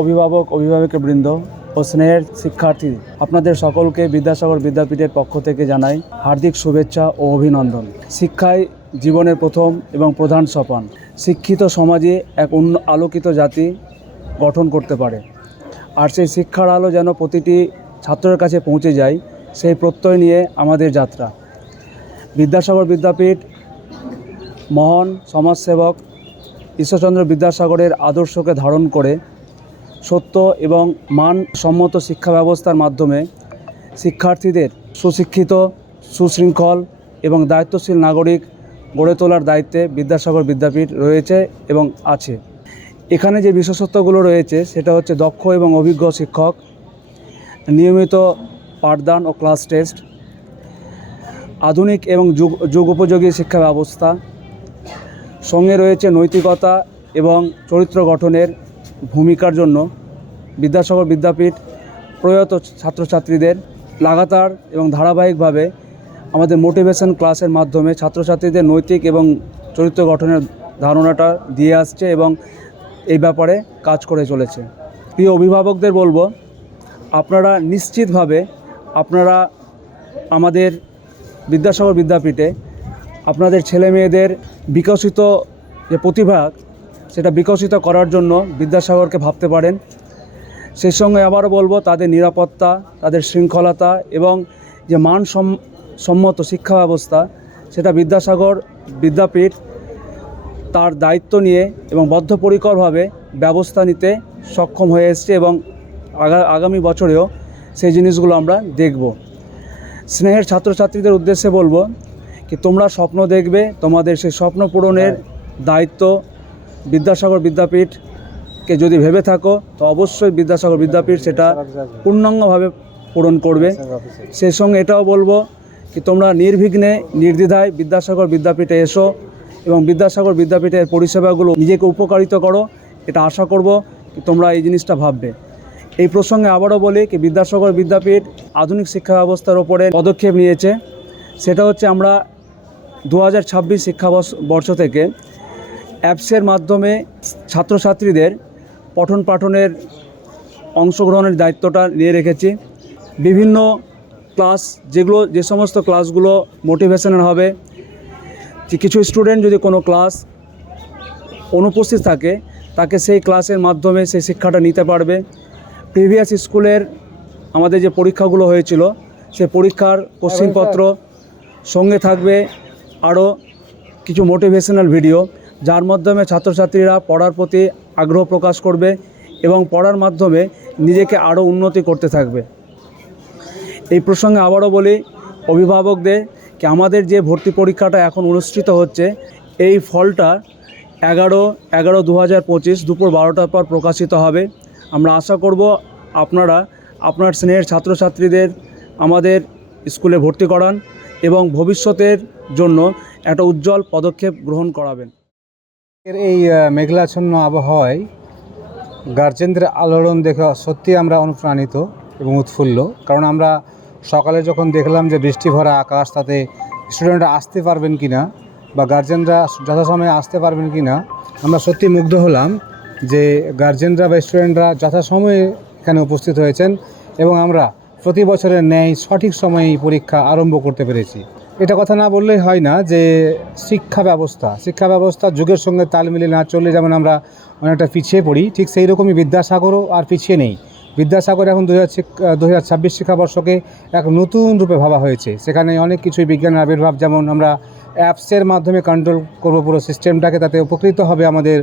অভিভাবক অভিভাবকবৃন্দ ও স্নেহের শিক্ষার্থী, আপনাদের সকলকে বিদ্যাসাগর বিদ্যাপীঠের পক্ষ থেকে জানাই হার্দিক শুভেচ্ছা ও অভিনন্দন। শিক্ষাই জীবনের প্রথম এবং প্রধান সোপান। শিক্ষিত সমাজে এক আলোকিত জাতি গঠন করতে পারে, আর সেই শিক্ষার আলো যেন প্রতিটি ছাত্রের কাছে পৌঁছে যায়, সেই প্রত্যয় নিয়ে আমাদের যাত্রা। বিদ্যাসাগর বিদ্যাপীঠ মহান সমাজসেবক ঈশ্বরচন্দ্র বিদ্যাসাগরের আদর্শকে ধারণ করে সত্য এবং মানসম্মত শিক্ষা ব্যবস্থার মাধ্যমে শিক্ষার্থীদের সুশিক্ষিত, সুশৃঙ্খল এবং দায়িত্বশীল নাগরিক গড়ে তোলার দায়িত্বে বিদ্যাসাগর বিদ্যাপীঠ রয়েছে এবং আছে। এখানে যে বিশেষত্বগুলো রয়েছে সেটা হচ্ছে দক্ষ এবং অভিজ্ঞ শিক্ষক, নিয়মিত পাঠদান ও ক্লাস টেস্ট, আধুনিক এবং যুগ উপযোগী শিক্ষা ব্যবস্থা, সঙ্গে রয়েছে নৈতিকতা এবং চরিত্র গঠনের ভূমিকার জন্য বিদ্যাসাগর বিদ্যাপীঠ প্রয়াত ছাত্রছাত্রীদের লাগাতার এবং ধারাবাহিকভাবে আমাদের মোটিভেশন ক্লাসের মাধ্যমে ছাত্রছাত্রীদের নৈতিক এবং চরিত্র গঠনের ধারণাটা দিয়ে আসছে এবং এই ব্যাপারে কাজ করে চলেছে। প্রিয় অভিভাবকদের বলবো, আপনারা নিশ্চিতভাবে আপনারা আমাদের বিদ্যাসাগর বিদ্যাপীঠে আপনাদের ছেলে মেয়েদের বিকশিত যে প্রতিভা সেটা বিকশিত করার জন্য বিদ্যাসাগরকে ভাবতে পারেন। সেই সঙ্গে আবারও বলবো, তাদের নিরাপত্তা, তাদের শৃঙ্খলতা এবং যে মানসম্মত শিক্ষা ব্যবস্থা সেটা বিদ্যাসাগর বিদ্যাপীঠ তার দায়িত্ব নিয়ে এবং বদ্ধপরিকরভাবে ব্যবস্থা নিতে সক্ষম হয়ে এসছে এবং আগামী বছরেও সেই জিনিসগুলো আমরা দেখব। স্নেহের ছাত্রছাত্রীদের উদ্দেশ্যে বলবো কি, তোমরা স্বপ্ন দেখবে, তোমাদের সেই স্বপ্ন পূরণের দায়িত্ব বিদ্যাসাগর বিদ্যাপীঠকে যদি ভেবে থাকো তো অবশ্যই বিদ্যাসাগর বিদ্যাপীঠ সেটা পূর্ণাঙ্গভাবে পূরণ করবে। সেই সঙ্গে এটাও বলবো কি, তোমরা নির্বিঘ্নে নির্দ্বিধায় বিদ্যাসাগর বিদ্যাপীঠে এসো এবং বিদ্যাসাগর বিদ্যাপীঠের পরিষেবাগুলো নিজেকে উপকারিত করো। এটা আশা করব কি তোমরা এই জিনিসটা ভাববে। এই প্রসঙ্গে আবারও বলি কি, বিদ্যাসাগর বিদ্যাপীঠ আধুনিক শিক্ষা ব্যবস্থার ওপরে পদক্ষেপ নিয়েছে। সেটা হচ্ছে আমরা 2026 শিক্ষাবর্ষ থেকে অ্যাপসের মাধ্যমে ছাত্রছাত্রীদের পঠন পাঠনের অংশগ্রহণের দায়িত্বটা নিয়ে রেখেছি। বিভিন্ন ক্লাস যে সমস্ত ক্লাসগুলো মোটিভেশনাল হবে, যে কিছু স্টুডেন্ট যদি কোনো ক্লাস অনুপস্থিত থাকে তাকে সেই ক্লাসের মাধ্যমে সেই শিক্ষাটা নিতে পারবে। প্রিভিয়াস স্কুলের আমাদের যে পরীক্ষাগুলো হয়েছিল সেই পরীক্ষার কোশ্চেনপত্র সঙ্গে থাকবে, আরও কিছু মোটিভেশনাল ভিডিও, যার মাধ্যমে ছাত্রছাত্রীরা পড়ার প্রতি আগ্রহ প্রকাশ করবে এবং পড়ার মাধ্যমে নিজেকে আরও উন্নতি করতে থাকবে। এই প্রসঙ্গে আবারও বলি অভিভাবকদের কি, আমাদের যে ভর্তি পরীক্ষাটা এখন অনুষ্ঠিত হচ্ছে এই ফলটা 11/11/2025 দুপুর 12টার পর প্রকাশিত হবে। আমরা আশা করব আপনারা আপনার স্নেহের ছাত্রছাত্রীদের আমাদের স্কুলে ভর্তি করান এবং ভবিষ্যতের জন্য একটা উজ্জ্বল পদক্ষেপ গ্রহণ করাবেন। এই মেঘলাচ্ছন্ন আবহাওয়ায় গার্জেনদের আলোড়ন দেখে সত্যি আমরা অনুপ্রাণিত এবং উৎফুল্ল। কারণ আমরা সকালে যখন দেখলাম যে বৃষ্টি ভরা আকাশ, তাতে স্টুডেন্টরা আসতে পারবেন কি না বা গার্জেনরা যথাসময়ে আসতে পারবেন কি না, আমরা সত্যি মুগ্ধ হলাম যে গার্জেনরা বা স্টুডেন্টরা যথাসময়ে এখানে উপস্থিত হয়েছেন এবং আমরা প্রতি বছরের ন্যায় সঠিক সময়ে এই পরীক্ষা আরম্ভ করতে পেরেছি। এটা কথা না বললেই হয় না যে শিক্ষা ব্যবস্থা যুগের সঙ্গে তাল মিলিয়ে না চললে যেমন আমরা অনেকটা পিছিয়ে পড়ি, ঠিক সেই রকমই বিদ্যাসাগরও আর পিছিয়ে নেই। বিদ্যাসাগর এখন 2026 শিক্ষাবর্ষকে এক নতুন রূপে ভাবা হয়েছে। সেখানে অনেক কিছুই বিজ্ঞানের আবির্ভাব, যেমন আমরা অ্যাপসের মাধ্যমে কন্ট্রোল করব পুরো সিস্টেমটাকে, তাতে উপকৃত হবে আমাদের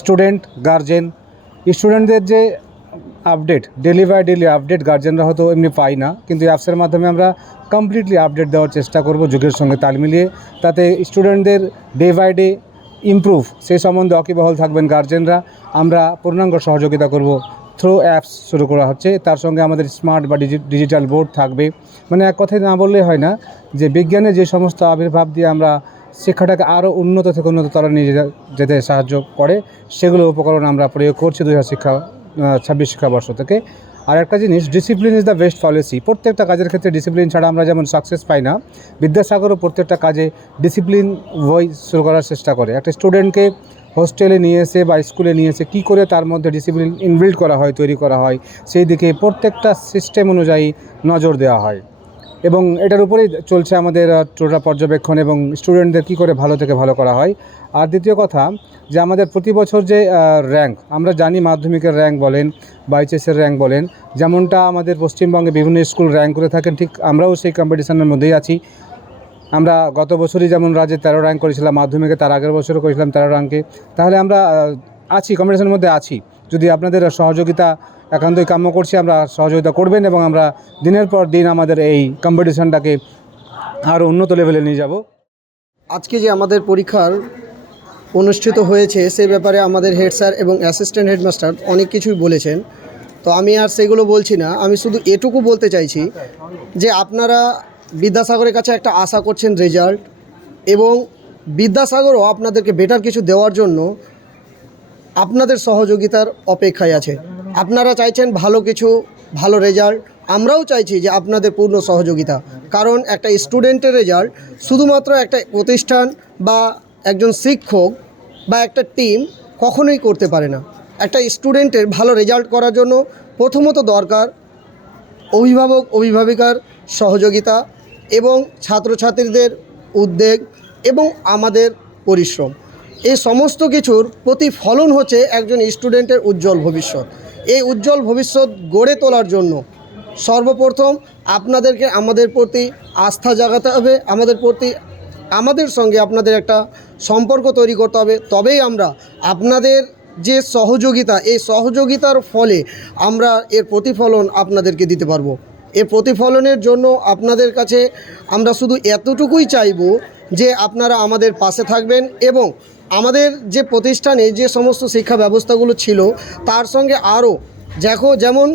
স্টুডেন্ট, গার্জেন। স্টুডেন্টদের যে update, daily by daily update গার্জেনরা হয়তো এমনি পাই না, কিন্তু অ্যাপসের মাধ্যমে আমরা কমপ্লিটলি আপডেট দেওয়ার চেষ্টা করব যুগের সঙ্গে তাল মিলিয়ে। তাতে স্টুডেন্টদের ডে বাই ডে ইমপ্রুভ সেই সম্বন্ধে ওয়াকিবহাল থাকবেন গার্জেনরা। আমরা পূর্ণাঙ্গ সহযোগিতা করব। থ্রু অ্যাপস শুরু করা হচ্ছে, তার সঙ্গে আমাদের স্মার্ট বা ডিজিটাল বোর্ড থাকবে। মানে এক কথায় না বললেই হয় না যে বিজ্ঞানের যে সমস্ত আবির্ভাব দিয়ে আমরা শিক্ষাটাকে আরও উন্নত থেকে উন্নততর নিয়ে যেতে সাহায্য করে, সেগুলো উপকরণ আমরা প্রয়োগ করছি 2026 শিক্ষাবর্ষ থেকে। আর একটা জিনিস, discipline is the best policy. প্রত্যেকটা কাজের ক্ষেত্রে ডিসিপ্লিন ছাড়া আমরা যেমন সাকসেস পাই না, বিদ্যাসাগরও প্রত্যেকটা কাজে ডিসিপ্লিন বই শুরু করার চেষ্টা করে। একটা স্টুডেন্টকে হোস্টেলে নিয়ে এসে বা স্কুলে নিয়ে এসে কী করে তার মধ্যে ডিসিপ্লিন ইনবিল্ড করা হয়, তৈরি করা হয়, সেই দিকে প্রত্যেকটা সিস্টেম অনুযায়ী নজর দেওয়া হয়। এবং এটার উপরেই চলছে আমাদের টোটাল পর্যবেক্ষণ এবং স্টুডেন্টদের কী করে ভালো থেকে ভালো করা হয়। আর দ্বিতীয় কথা যে আমাদের প্রতি বছর যে র্যাঙ্ক, আমরা জানি মাধ্যমিকের র্যাঙ্ক বলেন বা এইচএসের র্যাঙ্ক বলেন, যেমনটা আমাদের পশ্চিমবঙ্গে বিভিন্ন স্কুল র্যাঙ্ক করে থাকেন, ঠিক আমরাও সেই কম্পিটিশনের মধ্যেই আছি। আমরা গত বছরই যেমন রাজ্যে 13 র্যাঙ্ক করেছিলাম, মাধ্যমিকে তার আগের বছরও করেছিলাম 13 র্যাঙ্কে। তাহলে আমরা আছি, কম্পিটিশনের মধ্যে আছি। যদি আপনাদের সহযোগিতা একান্তই কাম্য করছি, আমরা সহযোগিতা করবেন এবং আমরা দিনের পর দিন আমাদের এই কম্পিটিশনটাকে আরও উন্নত লেভেলে নিয়ে যাব। আজকে যে আমাদের পরীক্ষার অনুষ্ঠিত হয়েছে সে ব্যাপারে আমাদের হেড স্যার এবং অ্যাসিস্ট্যান্ট হেডমাস্টার অনেক কিছুই বলেছেন, তো আমি আর সেগুলো বলছি না। আমি শুধু এটুকু বলতে চাইছি যে আপনারা বিদ্যাসাগরের কাছে একটা আশা করছেন রেজাল্ট, এবং বিদ্যাসাগরও আপনাদেরকে বেটার কিছু দেওয়ার জন্য আপনাদের সহযোগিতার অপেক্ষায় আছে। আপনারা চাইছেন ভালো কিছু, ভালো রেজাল্ট, আমরাও চাইছি যে আপনাদের পূর্ণ সহযোগিতা। কারণ একটা স্টুডেন্টের রেজাল্ট শুধুমাত্র একটা প্রতিষ্ঠান বা একজন শিক্ষক বা একটা টিম কখনোই করতে পারে না। একটা স্টুডেন্টের ভালো রেজাল্ট করার জন্য প্রথমত দরকার অভিভাবক অভিভাবিকার সহযোগিতা এবং ছাত্রছাত্রীদের উদ্যোগ এবং আমাদের পরিশ্রম। এই সমস্ত কিছুর প্রতিফলন হচ্ছে একজন স্টুডেন্টের উজ্জ্বল ভবিষ্যৎ। এই উজ্জ্বল ভবিষ্যৎ গড়ে তোলার জন্য সর্বপ্রথম আপনাদেরকে আমাদের প্রতি আস্থা জাগাতে হবে, আমাদের সঙ্গে আপনাদের একটা সম্পর্ক তৈরি করতে হবে। তবেই আমরা আপনাদের যে সহযোগিতা, এই সহযোগিতার ফলে আমরা এর প্রতিফলন আপনাদেরকে দিতে পারবো। এর প্রতিফলনের জন্য আপনাদের কাছে আমরা শুধু এতটুকুই চাইব যে আপনারা আমাদের পাশে থাকবেন এবং আমাদের যে প্রতিষ্ঠানে যে সমস্ত শিক্ষা ব্যবস্থাগুলো ছিল তার সঙ্গে আরও যেমন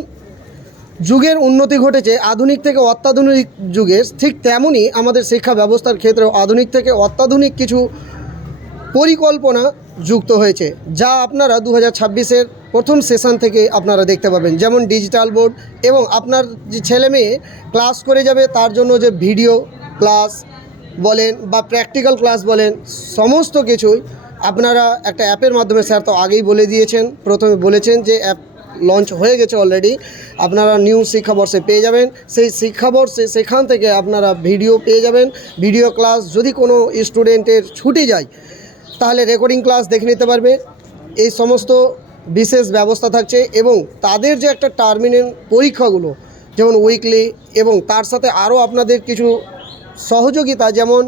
যুগের উন্নতি ঘটেছে আধুনিক থেকে অত্যাধুনিক যুগে, ঠিক তেমনই আমাদের শিক্ষা ব্যবস্থার ক্ষেত্রেও আধুনিক থেকে অত্যাধুনিক কিছু পরিকল্পনা যুক্ত হয়েছে, যা আপনারা 2026-এর প্রথম সেশন থেকে আপনারা দেখতে পাবেন। যেমন ডিজিটাল বোর্ড, এবং আপনার যে ছেলে মেয়ে ক্লাস করে যাবে তার জন্য যে ভিডিও ক্লাস বলেন বা প্র্যাকটিক্যাল ক্লাস বলেন, সমস্ত কিছুই আপনারা একটা অ্যাপের মাধ্যমে, স্যার তো আগেই বলে দিয়েছেন, প্রথমে বলেছেন যে অ্যাপ লঞ্চ হয়ে গেছে অলরেডি, আপনারা নিউ শিক্ষাবর্ষে পেয়ে যাবেন। সেই শিক্ষাবর্ষে সেখান থেকে আপনারা ভিডিও পেয়ে যাবেন, ভিডিও ক্লাস। যদি কোনো স্টুডেন্টের ছুটি যায় তাহলে রেকর্ডিং ক্লাস দেখে নিতে পারবে। এই সমস্ত বিশেষ ব্যবস্থা থাকছে এবং তাদের যে একটা টার্মিনাল পরীক্ষাগুলো যেমন উইকলি, এবং তার সাথে আরও আপনাদের কিছু সহযোগিতা, যেমন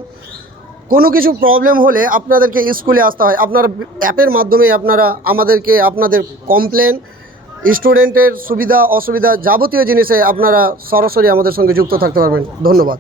কোনো কিছু প্রবলেম হলে আপনাদেরকে স্কুলে আসতে হয়, আপনারা অ্যাপের মাধ্যমে আপনারা আমাদেরকে আপনাদের কমপ্লেন, স্টুডেন্টের সুবিধা অসুবিধা যাবতীয় জিনিসে আপনারা সরাসরি আমাদের সঙ্গে যুক্ত থাকতে পারবেন। ধন্যবাদ।